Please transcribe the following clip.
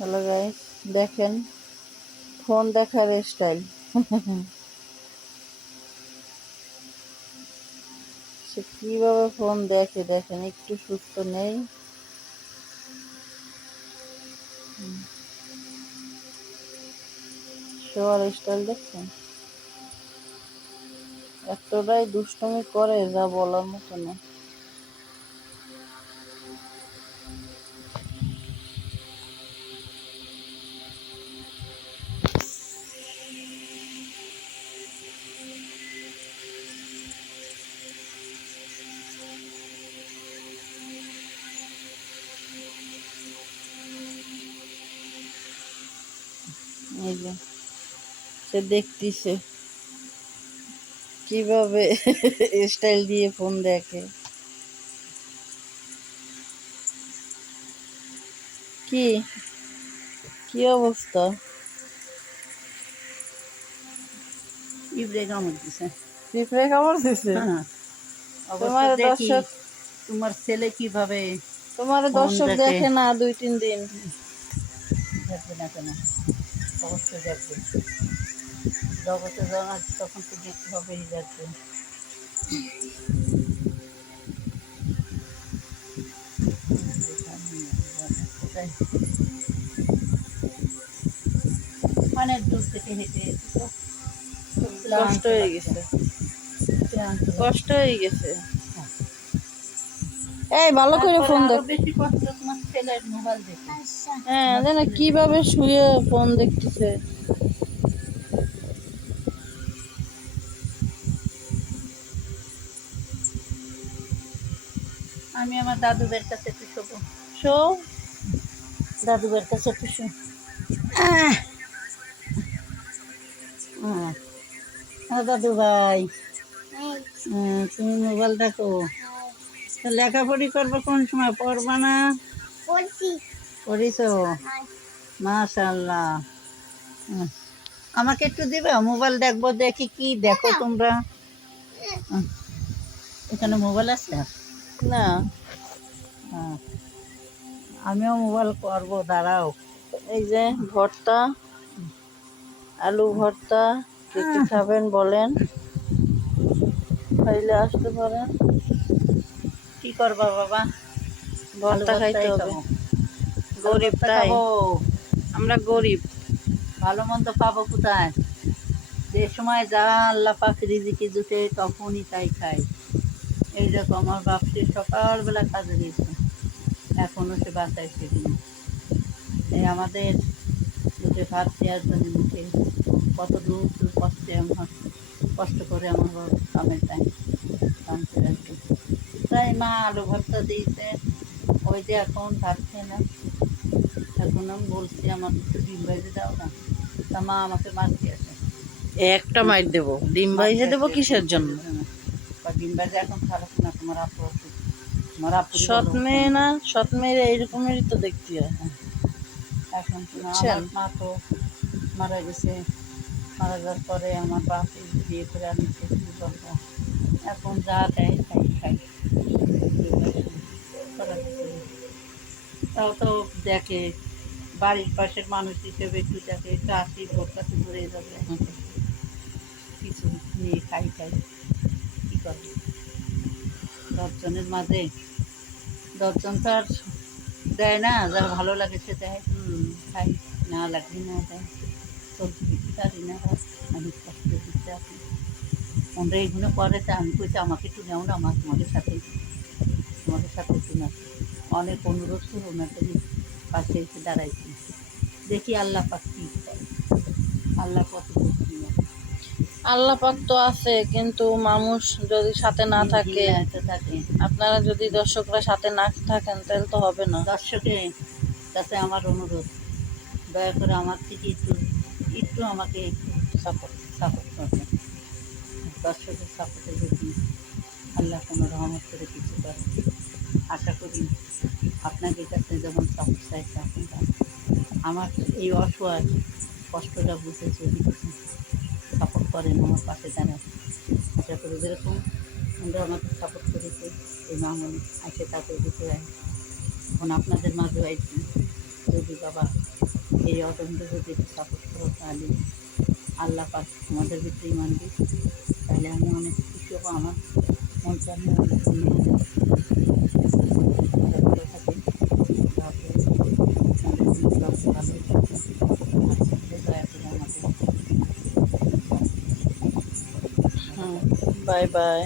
Hello guys, দেখেন phone দেখার style. সে কিভাবে ফোন দেখে দেখেন, একটু সুস্থ নেই। শোয়ার স্টাইল দেখছেন, এতটাই দুষ্টুমি করে যা বলার মতো না। এই যে সে দেখতেছে কিভাবে স্টাইল দিয়ে ফোন দেখে। কি কি অবস্থা? পিঁপড়ে কামড় দিছে। পিঁপড়ে কামড় দিছে? হ্যাঁ, অবস্থা তোমার দেখি দর্শক, তোমার ছেলে কিভাবে তোমার ফোন দর্শক দেখে। দেখে না 2-3 দিন। দেখবে না কেন? অবশ্যই দেখবে। জগতে যখন আছে তখন তো দেখতে হবেই, দেখবে। অনেক দূর থেকে হেঁটে এসেছি তো, খুব কষ্ট ক্লান্ত হয়ে লাগছে। গেছে, ক্লান্ত কষ্ট লাগছে। হয়ে গেছে। এই ভালো করে তারপরে ফোন আরো দেখ। বেশি কষ্ট তোমার ছেলের মোবাইল দেখে। হ্যাঁ, তোমার জানো ছেলে কিভাবে শুয়ে ফোন দেখতেছে। আমি আমার দাদুদের কাছে একটু শোবো। শো দাদুদের কাছে একটু শো। দাদু ভাই, তুমি মোবাইল দেখো? তো লেখাপড়ি করবো কোন সময়? পড়বা না? পড়িছো? মাশাআল্লাহ। আমাকে একটু দিবে? মোবাইল দেখবো, দেখি কি দেখো তোমরা। এখানে মোবাইল আছে? না, হ্যাঁ, আমিও মোবাইল করবো, দাঁড়াও। এই যে ভর্তা, আলু ভর্তা। কে কে খাবেন বলেন, খাইলে আসতে পারেন। কি করবা বাবা? আলু ভর্তা খাইতে ভর্তাই হবে, খাবো। আলু গরিব ভর্তা তাই, খাবো। আমরা গরিব। ভালো মন্দ পাবো কোথায়? যে সময় যা আল্লাহ পাক রিজিকে জুটে তখনই তাই খাই। এইরকম আমার বাপ সে সকালবেলা কাজে গেছে, এখনো সে বাসায় ফিরিনি। এই আমাদের দুটো ভাত দেওয়ার জন্য মুখে কত দূর দূর কষ্ট করে আমার বাবা কামের টাইম কাম করে আসবে। তাই মা আলু ভর্তা দিয়েছে, ওই যে এখন ভাত খেয়ে না। এখন আমি বলছি আমার একটু ডিম ভেজে দাও না, তা মা আমাকে মারতে আসে। একটা মাইর দেবো, ডিম মারতে ভাইজে দেবো আসে কিসের ডিম জন্য? ভেজে দেবে। বা ডিম ভাজা এখন খারাপ না, তোমার আপু তোমার আপুরি সৎ বলো মেয়ে কেন। না, সৎ মেয়েরা এইরকমেরই তো দেখতে হয়, এখন তো না, বুঝছেন? আমার মা তো মারা গেছে। মারা যাওয়ার পরে আমার বাপ বিয়ে করে আনিছে, কি বলবো। এখন যা দেয় তাই খাই। করার কিছু নেই। তাও তো দেখে, বাড়ির পাশের মানুষ হিসেবে একটু দেখে, একটু আসি ভোর কাছে ধরে যাবে, কিছু নিয়ে খাই খাই। কী করবে? 10 জনের মাঝে 10 জন তো আর দেয় না। যার ভালো লাগে সে দেয়, খাই। না লাগলে না দেয়। চলতে দিতে পারি না, অনেক কষ্ট দিতে আপনি। আমরা এইগুলো করেছে, আমি কইছি আমাকে একটু নেও না, আমার তোমাদের সাথে একটু না। অনেক অনুরোধ করে ওনাকে পাশে এসে দাঁড়াইছি। দেখি আল্লাহ পাক কী করে, আল্লাহ কত বুদ্ধি। আল্লাহ পাক তো আছে, কিন্তু মানুষ যদি সাথে না থাকে, থাকে। আপনারা যদি দর্শকরা সাথে না থাকেন তাহলে তো হবে না। দর্শকের কাছে আমার অনুরোধ, দয়া করে আমার থেকে একটু একটু আমাকে সাপোর্ট করবেন। দর্শকের সাপোর্টে যদি আল্লাহ কোনো রহমত করে কিছু করে, আশা করি আপনাদের কাছে যেমন সাপোর্ট চাইছে আপনারা আমার এই অসহায় কষ্টটা বুঝে যদি কিছু সাপোর্ট করেন, আমার পাশে দাঁড়ান। আশা করি যেরকম আমরা আমাদের সাপোর্ট করেছে এই মামনি আসে তাকে দিতে হয়। এখন আপনাদের মাঝেও আইছি, যদি বাবা এই অদমদের যদি একটু সাপোর্ট করো তাহলে আল্লাহ পাক আমাদের ভিতরে ইমান দিই, তাহলে আমি অনেক খুশি হবো। আমার মনটা আমি অনেক ভালো থাকে। তারপরে আমাদের ব্লগ ভালোই থাকে, দয়া করে আমাকে বাই বাই।